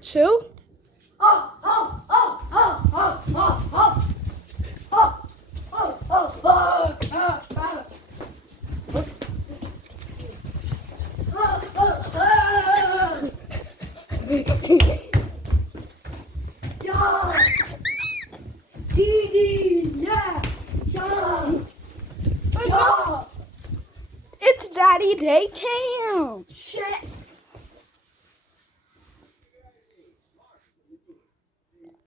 Chill. Ja! Didi! Yeah! Ja! Ja! It's Daddy Day Camp. Shit!